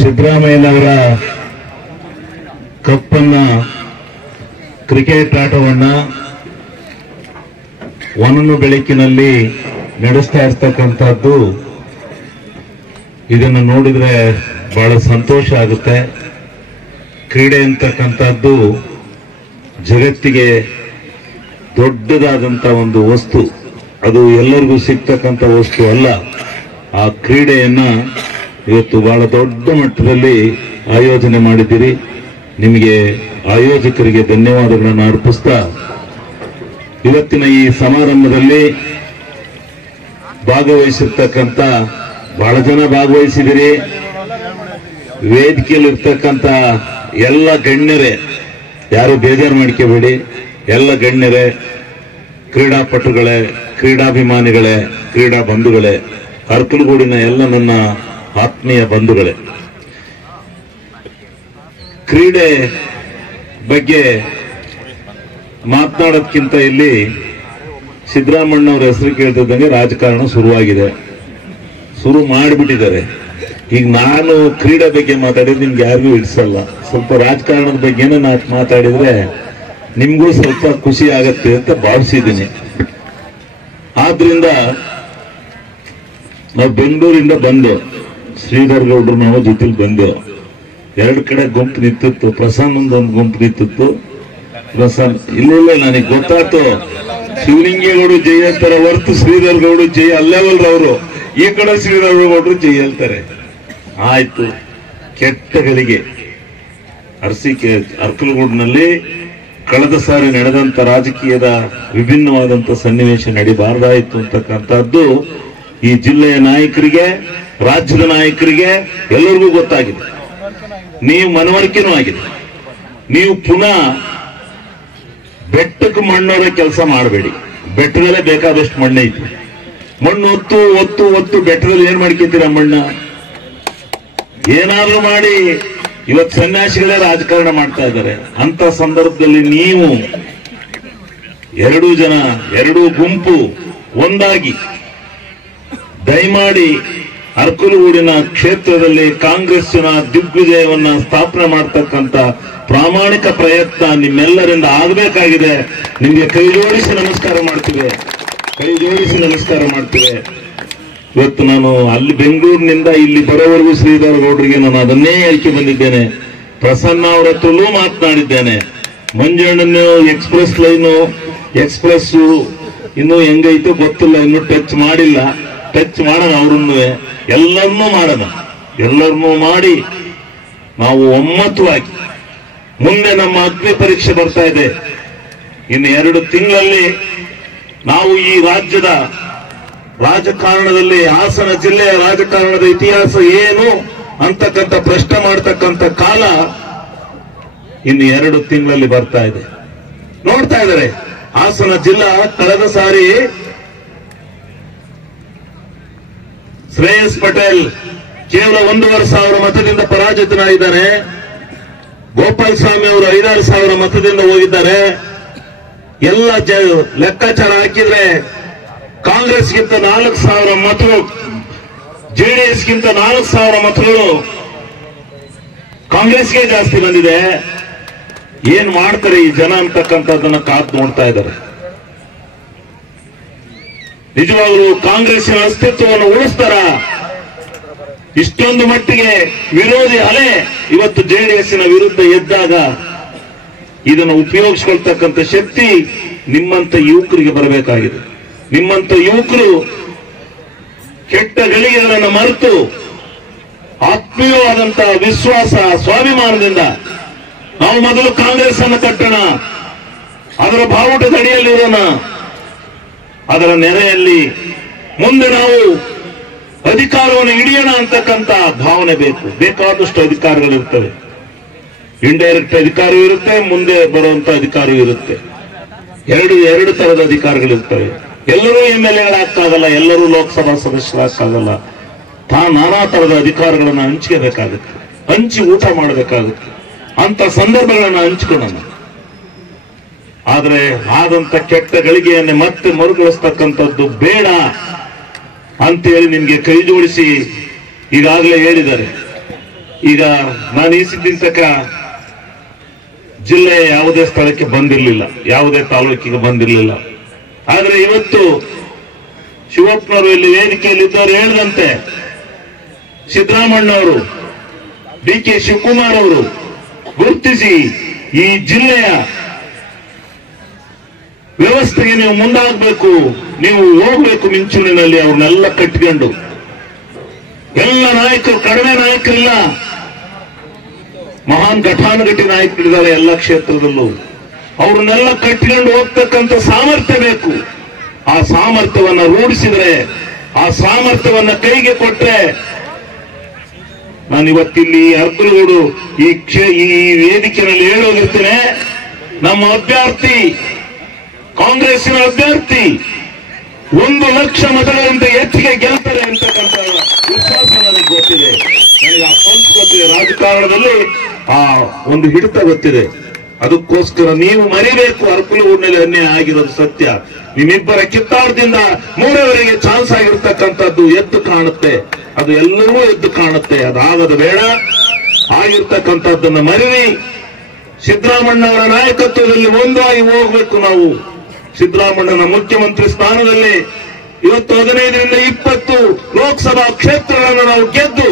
ಸಿದ್ದರಾಮಯ್ಯನವರ ಕಪ್ಪನ್ನ ಕ್ರಿಕೆಟ್ ಆಟವನ್ನ ವನನು ಬೆಳಕಿನಲ್ಲಿ ನಡೆಸ್ತಾ ಇರ್ತಕ್ಕಂಥದ್ದು ಇದನ್ನು ನೋಡಿದ್ರೆ ಬಹಳ ಸಂತೋಷ ಆಗುತ್ತೆ. ಕ್ರೀಡೆ ಅಂತಕ್ಕಂಥದ್ದು ಜಗತ್ತಿಗೆ ದೊಡ್ಡದಾದಂತ ಒಂದು ವಸ್ತು, ಅದು ಎಲ್ಲರಿಗೂ ಸಿಗ್ತಕ್ಕಂಥ ವಸ್ತು ಅಲ್ಲ. ಆ ಕ್ರೀಡೆಯನ್ನ ಇವತ್ತು ಬಹಳ ದೊಡ್ಡ ಮಟ್ಟದಲ್ಲಿ ಆಯೋಜನೆ ಮಾಡಿದ್ದೀರಿ. ನಿಮಗೆ ಆಯೋಜಕರಿಗೆ ಧನ್ಯವಾದಗಳನ್ನು ಅರ್ಪಿಸ್ತಾ ಇವತ್ತಿನ ಈ ಸಮಾರಂಭದಲ್ಲಿ ಭಾಗವಹಿಸಿರ್ತಕ್ಕಂಥ ಬಹಳ ಜನ ಭಾಗವಹಿಸಿದಿರಿ. ವೇದಿಕೆಯಲ್ಲಿ ಇರ್ತಕ್ಕಂಥ ಎಲ್ಲ ಗಣ್ಯರೇ, ಯಾರು ಬೇಜಾರು ಮಾಡ್ಕೋಬೇಡಿ, ಎಲ್ಲ ಗಣ್ಯರೇ, ಕ್ರೀಡಾಪಟುಗಳೇ, ಕ್ರೀಡಾಭಿಮಾನಿಗಳೇ, ಕ್ರೀಡಾ ಬಂಧುಗಳೇ, ಅರ್ಕಲಗೂಡಿನ ಎಲ್ಲ ನನ್ನ ಆತ್ಮೀಯ ಬಂಧುಗಳೇ, ಕ್ರೀಡೆ ಬಗ್ಗೆ ಮಾತನಾಡೋದಕ್ಕಿಂತ ಇಲ್ಲಿ ಸಿದ್ದರಾಮಣ್ಣವ್ರ ಹೆಸರು ಕೇಳ್ತಿದ್ದಂಗೆ ರಾಜಕಾರಣ ಶುರುವಾಗಿದೆ, ಶುರು ಮಾಡಿಬಿಟ್ಟಿದ್ದಾರೆ. ಈಗ ನಾನು ಕ್ರೀಡೆ ಬಗ್ಗೆ ಮಾತಾಡಿದ್ರೆ ನಿಮ್ಗೆ ಯಾರಿಗೂ ಇಡಿಸಲ್ಲ. ಸ್ವಲ್ಪ ರಾಜಕಾರಣದ ಬಗ್ಗೆನೇ ನಾನು ಮಾತಾಡಿದ್ರೆ ನಿಮ್ಗೂ ಸ್ವಲ್ಪ ಖುಷಿ ಆಗತ್ತೆ ಅಂತ ಭಾವಿಸಿದ್ದೀನಿ. ಆದ್ರಿಂದ ನಾವು ಬೆಂಗಳೂರಿಂದ ಬಂದು ಶ್ರೀಧರ್ ಗೌಡ್ರು ನಾವು ಜೊತೆಲಿ ಬಂದೆವು. ಎರಡು ಕಡೆ ಗುಂಪು ನಿಂತಿತ್ತು, ಪ್ರಸನ್ನಂದ ಒಂದು ಗುಂಪು ನಿಂತಿತ್ತು. ಇಲ್ಲ ನನಗೆ ಗೊತ್ತಾಯ್ತು, ಶಿವಲಿಂಗೇಗೌಡರು ಜೈ ಅಂತಾರೆ ಹೊರತು ಶ್ರೀಧರ್ ಗೌಡ್ರು ಜೈ ಅಲ್ಲೇವಲ್ರ ಅವರು. ಈ ಕಡೆ ಶ್ರೀಧರ್ ಗೌಡ್ರು ಜೈ ಹೇಳ್ತಾರೆ. ಆಯ್ತು, ಕೆಟ್ಟಗಳಿಗೆ ಅರ್ಕಲಗೂಡಿನಲ್ಲಿ ಕಳೆದ ಸಾರಿ ನಡೆದಂತ ರಾಜಕೀಯದ ವಿಭಿನ್ನವಾದಂತ ಸನ್ನಿವೇಶ ನಡಿಬಾರ್ದಾಯ್ತು ಅಂತಕ್ಕಂಥದ್ದು ಈ ಜಿಲ್ಲೆಯ ನಾಯಕರಿಗೆ, ರಾಜ್ಯದ ನಾಯಕರಿಗೆ ಎಲ್ಲರಿಗೂ ಗೊತ್ತಾಗಿದೆ. ನೀವು ಮನವರಿಕೆನೂ ಆಗಿದೆ. ನೀವು ಪುನಃ ಬೆಟ್ಟಕ್ಕೆ ಮಣ್ಣೋರ ಕೆಲಸ ಮಾಡಬೇಡಿ. ಬೆಟ್ಟದಲ್ಲೇ ಬೇಕಾದಷ್ಟು ಮಣ್ಣೆ ಐತಿ. ಮಣ್ಣು ಒತ್ತು ಒತ್ತು ಒತ್ತು ಬೆಟ್ಟದಲ್ಲಿ ಏನ್ ಮಾಡ್ಕೊತೀರ? ಮಣ್ಣ ಏನಾದ್ರೂ ಮಾಡಿ ಇವತ್ತು ಸನ್ಯಾಸಿಗಳೇ ರಾಜಕಾರಣ ಮಾಡ್ತಾ ಇದ್ದಾರೆ. ಅಂತ ಸಂದರ್ಭದಲ್ಲಿ ನೀವು ಎರಡೂ ಗುಂಪು ಒಂದಾಗಿ ದಯಮಾಡಿ ಅರ್ಕಲಗೂಡಿನ ಕ್ಷೇತ್ರದಲ್ಲಿ ಕಾಂಗ್ರೆಸ್ಸಿನ ದಿಗ್ವಿಜಯವನ್ನ ಸ್ಥಾಪನೆ ಮಾಡತಕ್ಕಂತ ಪ್ರಾಮಾಣಿಕ ಪ್ರಯತ್ನ ನಿಮ್ಮೆಲ್ಲರಿಂದ ಆಗಬೇಕಾಗಿದೆ. ನಿಮ್ಗೆ ಕೈ ಜೋಡಿಸಿ ನಮಸ್ಕಾರ ಮಾಡ್ತೀವಿ. ಇವತ್ತು ನಾನು ಅಲ್ಲಿ ಬೆಂಗಳೂರಿನಿಂದ ಇಲ್ಲಿ ಬರೋವರೆಗೂ ಶ್ರೀಧರ್ ಗೌಡ್ರಿಗೆ ನಾನು ಅದನ್ನೇ ಹೇಳಿಕೆ ಬಂದಿದ್ದೇನೆ. ಪ್ರಸನ್ನ ಅವರ ಹತ್ರಲೂ ಮಾತನಾಡಿದ್ದೇನೆ. ಮಂಜಣ್ಣನ ಎಕ್ಸ್ಪ್ರೆಸ್ ಲೈನು, ಎಕ್ಸ್ಪ್ರೆಸ್ ಇನ್ನೂ ಹೆಂಗೈತೋ ಗೊತ್ತಿಲ್ಲ, ಇನ್ನೂ ಟಚ್ ಮಾಡಿಲ್ಲ. ಟಚ್ ಮಾಡೋಣ, ಅವ್ರನ್ನೂ ಎಲ್ಲರನ್ನೂ ಮಾಡಿ ನಾವು ಒಮ್ಮತವಾಗಿ ಮುಂದೆ ನಮ್ಮ ಅಗ್ನಿ ಪರೀಕ್ಷೆ ಬರ್ತಾ ಇದೆ. ಇನ್ನು 2 ತಿಂಗಳಲ್ಲಿ ನಾವು ಈ ರಾಜ್ಯದ ರಾಜಕಾರಣದಲ್ಲಿ, ಹಾಸನ ಜಿಲ್ಲೆಯ ರಾಜಕಾರಣದ ಇತಿಹಾಸ ಏನು ಅಂತಕ್ಕಂಥ ಪ್ರಶ್ನೆ ಮಾಡತಕ್ಕಂಥ ಕಾಲ ಇನ್ನು 2 ತಿಂಗಳಲ್ಲಿ ಬರ್ತಾ ಇದೆ. ನೋಡ್ತಾ ಇದ್ದಾರೆ ಹಾಸನ ಜಿಲ್ಲಾ ಕಳೆದ ಸಾರಿ ಶ್ರೇಯಸ್ ಪಟೇಲ್ ಕೇವಲ 1,500 ಮತದಿಂದ ಪರಾಜಿತನಾಗಿದ್ದಾನೆ. ಗೋಪಾಲ್ ಸ್ವಾಮಿ ಅವರು 5,000 ಮತದಿಂದ ಹೋಗಿದ್ದಾರೆ. ಎಲ್ಲ ಲೆಕ್ಕಾಚಾರ ಹಾಕಿದ್ರೆ ಕಾಂಗ್ರೆಸ್ಗಿಂತ 4,000 ಮತಗಳು, ಜೆಡಿಎಸ್ಗಿಂತ 4,000 ಮತಗಳು ಕಾಂಗ್ರೆಸ್ಗೆ ಜಾಸ್ತಿ ಬಂದಿದೆ. ಏನ್ ಮಾಡ್ತಾರೆ ಈ ಜನ ಅಂತಕ್ಕಂಥದ್ದನ್ನ ಕಾದು ನೋಡ್ತಾ ಇದ್ದಾರೆ. ನಿಜವಾಗ್ಲೂ ಕಾಂಗ್ರೆಸ್ಸಿನ ಅಸ್ತಿತ್ವವನ್ನು ಉಳಿಸ್ತಾರ? ಇಷ್ಟೊಂದು ಮಟ್ಟಿಗೆ ವಿರೋಧಿ ಅಲೆ ಇವತ್ತು ಜೆಡಿಎಸ್ಸಿನ ವಿರುದ್ಧ ಎದ್ದಾಗ ಇದನ್ನು ಉಪಯೋಗಿಸಿಕೊಳ್ತಕ್ಕಂಥ ಶಕ್ತಿ ನಿಮ್ಮಂತ ಯುವಕರಿಗೆ ಬರಬೇಕಾಗಿದೆ. ನಿಮ್ಮಂತ ಯುವಕರು ಕೆಟ್ಟ ಗಳಿಗೆಗಳನ್ನು ಮರೆತು ಆತ್ಮೀಯವಾದಂತಹ ವಿಶ್ವಾಸ, ಸ್ವಾಭಿಮಾನದಿಂದ ನಾವು ಮೊದಲು ಕಾಂಗ್ರೆಸ್ ಅನ್ನು ಕಟ್ಟೋಣ, ಅದರ ಬಾವುಟದ ಅಡಿಯಲ್ಲಿರೋಣ, ಅದರ ನೆರೆಯಲ್ಲಿ ಮುಂದೆ ನಾವು ಅಧಿಕಾರವನ್ನು ಹಿಡಿಯೋಣ ಅಂತಕ್ಕಂಥ ಭಾವನೆ ಬೇಕು. ಬೇಕಾದಷ್ಟು ಅಧಿಕಾರಗಳಿರ್ತವೆ. ಇಂಡೈರೆಕ್ಟ್ ಅಧಿಕಾರವೂ ಇರುತ್ತೆ, ಮುಂದೆ ಬರುವಂತ ಅಧಿಕಾರವೂ ಇರುತ್ತೆ. ಎರಡು ತರದ ಅಧಿಕಾರಗಳಿರ್ತವೆ. ಎಲ್ಲರೂ MLAಗಳಾಗಕ್ಕಾಗಲ್ಲ, ಎಲ್ಲರೂ ಲೋಕಸಭಾ ಸದಸ್ಯರಾಗಕ್ಕಾಗಲ್ಲ. ನಾನಾ ತರದ ಅಧಿಕಾರಗಳನ್ನು ಹಂಚ್ಕೋಬೇಕಾಗುತ್ತೆ, ಹಂಚಿ ಊಟ ಮಾಡಬೇಕಾಗುತ್ತೆ. ಅಂತ ಸಂದರ್ಭಗಳನ್ನು ಹಂಚ್ಕೊಳ್ಳೋಣ. ಆದ್ರೆ ಆದಂತ ಕೆಟ್ಟ ಗಳಿಗೆಯನ್ನೇ ಮತ್ತೆ ಮರುಕಳಿಸ್ತಕ್ಕಂಥದ್ದು ಬೇಡ ಅಂತೇಳಿ ನಿಮ್ಗೆ ಕೈ ಜೋಡಿಸಿ ಈಗಾಗಲೇ ಹೇಳಿದ್ದಾರೆ. ಈಗ ನಾನು ಈ ಸಿದ್ದಿನ ತನಕ ಜಿಲ್ಲೆಯ ಯಾವುದೇ ಸ್ಥಳಕ್ಕೆ ಬಂದಿರಲಿಲ್ಲ, ಯಾವುದೇ ತಾಲೂಕಿಗೆ ಬಂದಿರಲಿಲ್ಲ. ಆದ್ರೆ ಇವತ್ತು ಶಿವಪ್ಪನವರು ಇಲ್ಲಿ ವೇದಿಕೆಯಲ್ಲಿದ್ದವರು ಹೇಳಿದಂತೆ ಸಿದ್ದರಾಮಣ್ಣವರು, ಡಿ ಕೆ ಶಿವಕುಮಾರ್ ಅವರು ಗುರುತಿಸಿ ಈ ಜಿಲ್ಲೆಯ ವ್ಯವಸ್ಥೆಗೆ ನೀವು ಮುಂದಾಗಬೇಕು, ನೀವು ಹೋಗ್ಬೇಕು ಮಿಂಚುಳಿನಲ್ಲಿ. ಅವ್ರನ್ನೆಲ್ಲ ಕಟ್ಕೊಂಡು, ಎಲ್ಲ ನಾಯಕರು, ಕಡಿಮೆ ನಾಯಕರಿಲ್ಲ, ಮಹಾನ್ ಘಟಾನುಘಟಿ ನಾಯಕರಿದ್ದಾರೆ ಎಲ್ಲ ಕ್ಷೇತ್ರದಲ್ಲೂ. ಅವ್ರನ್ನೆಲ್ಲ ಕಟ್ಕೊಂಡು ಹೋಗ್ತಕ್ಕಂಥ ಸಾಮರ್ಥ್ಯ ಬೇಕು. ಆ ಸಾಮರ್ಥ್ಯವನ್ನ ರೂಢಿಸಿದ್ರೆ, ಆ ಸಾಮರ್ಥ್ಯವನ್ನ ಕೈಗೆ ಕೊಟ್ರೆ, ನಾನು ಇವತ್ತಿಲ್ಲಿ ಅರ್ಕಲಗೂಡು ಈ ವೇದಿಕೆಯಲ್ಲಿ ಹೇಳೋಗಿರ್ತೇನೆ, ನಮ್ಮ ಅಭ್ಯರ್ಥಿ, ಕಾಂಗ್ರೆಸ್ಸಿನ ಅಭ್ಯರ್ಥಿ 1 ಲಕ್ಷ ಮತಗಳಿಂದ ಹೆಚ್ಚಿಗೆ ಗೆಲ್ತಾರೆ ಅಂತಕ್ಕಂಥ ವಿಶ್ವಾಸ ನನಗೆ ಗೊತ್ತಿದೆ. ನನಗೆ ಆ ಪಲ್ಸ್ ಗೊತ್ತಿದೆ, ರಾಜಕಾರಣದಲ್ಲಿ ಆ ಒಂದು ಹಿಡಿತ ಗೊತ್ತಿದೆ. ಅದಕ್ಕೋಸ್ಕರ ನೀವು ಮರಿಬೇಕು, ಅರ್ಕಲಗೂಡಿನಲ್ಲಿ ಅನ್ಯಾಯ ಆಗಿರೋದು ಸತ್ಯ. ನಿಮ್ಮಿಬ್ಬರ ಕಿತ್ತಾಟದಿಂದ 3ವರೆಗೆ ಚಾನ್ಸ್ ಆಗಿರ್ತಕ್ಕಂಥದ್ದು ಎದ್ದು ಕಾಣುತ್ತೆ, ಅದು ಎಲ್ಲರೂ ಎದ್ದು ಕಾಣುತ್ತೆ. ಅದಾಗದ ಬೇಡ. ಆಗಿರ್ತಕ್ಕಂಥದ್ದನ್ನು ಮರಿರಿ. ಸಿದ್ದರಾಮಣ್ಣವರ ನಾಯಕತ್ವದಲ್ಲಿ ಒಂದಾಗಿ ಹೋಗ್ಬೇಕು ನಾವು. ಸಿದ್ದರಾಮಣ್ಣನ ಮುಖ್ಯಮಂತ್ರಿ ಸ್ಥಾನದಲ್ಲಿ ಇವತ್ತು 15ರಿಂದ 20 ಲೋಕಸಭಾ ಕ್ಷೇತ್ರಗಳನ್ನು ನಾವು ಗೆದ್ದು